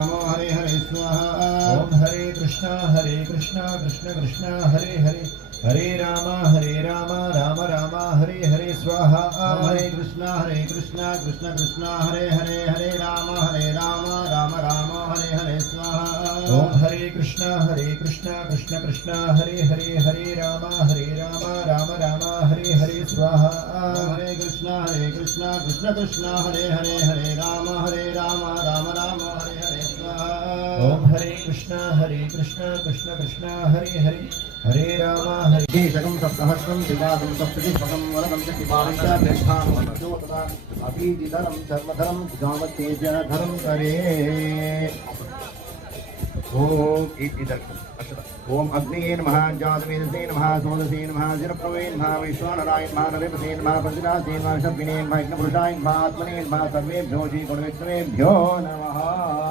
नमो हरे हरे स्वाहा। ओम हरे कृष्णा हरे कृष्णा कृष्ण कृष्णा हरे हरे। हरे राम हरे राम राम राम हरे हरे स्वाहा। हरे कृष्णा हरे कृष्णा कृष्ण कृष्णा हरे हरे हरे राम हरे राम राम राम हरे हरे स्वाहा। ओम हरे कृष्णा हरे कृष्णा कृष्ण कृष्णा हरे हरे हरे राम हरे राम राम राम हरे हरे स्वाहा। हरे कृष्णा हरे कृष्णा कृष्ण कृष्णा हरे हरे हरे राम हरे ओम हरे कृष्णा हरे कृष्णा, कृष्ण कृष्णा, हरे हरे। हरे राम, हरे। केशकं सप्तहस्रं द्विपादं सप्ततिष्पकं वरदं च पिपालं च प्रेष्ठानं तथा अभीतिधरं धर्मधरं गावतेजधरं करे। ॐ इति ॐ अग्नेय नमः, जातवेदसे नमः, सोदसे नमः जिरप्रवे नमः, विश्वानराय नमः नरेपसे नमः पञ्चदासे नमः शब्दिने नमः, यज्ञपुरुषाय नमः नमः।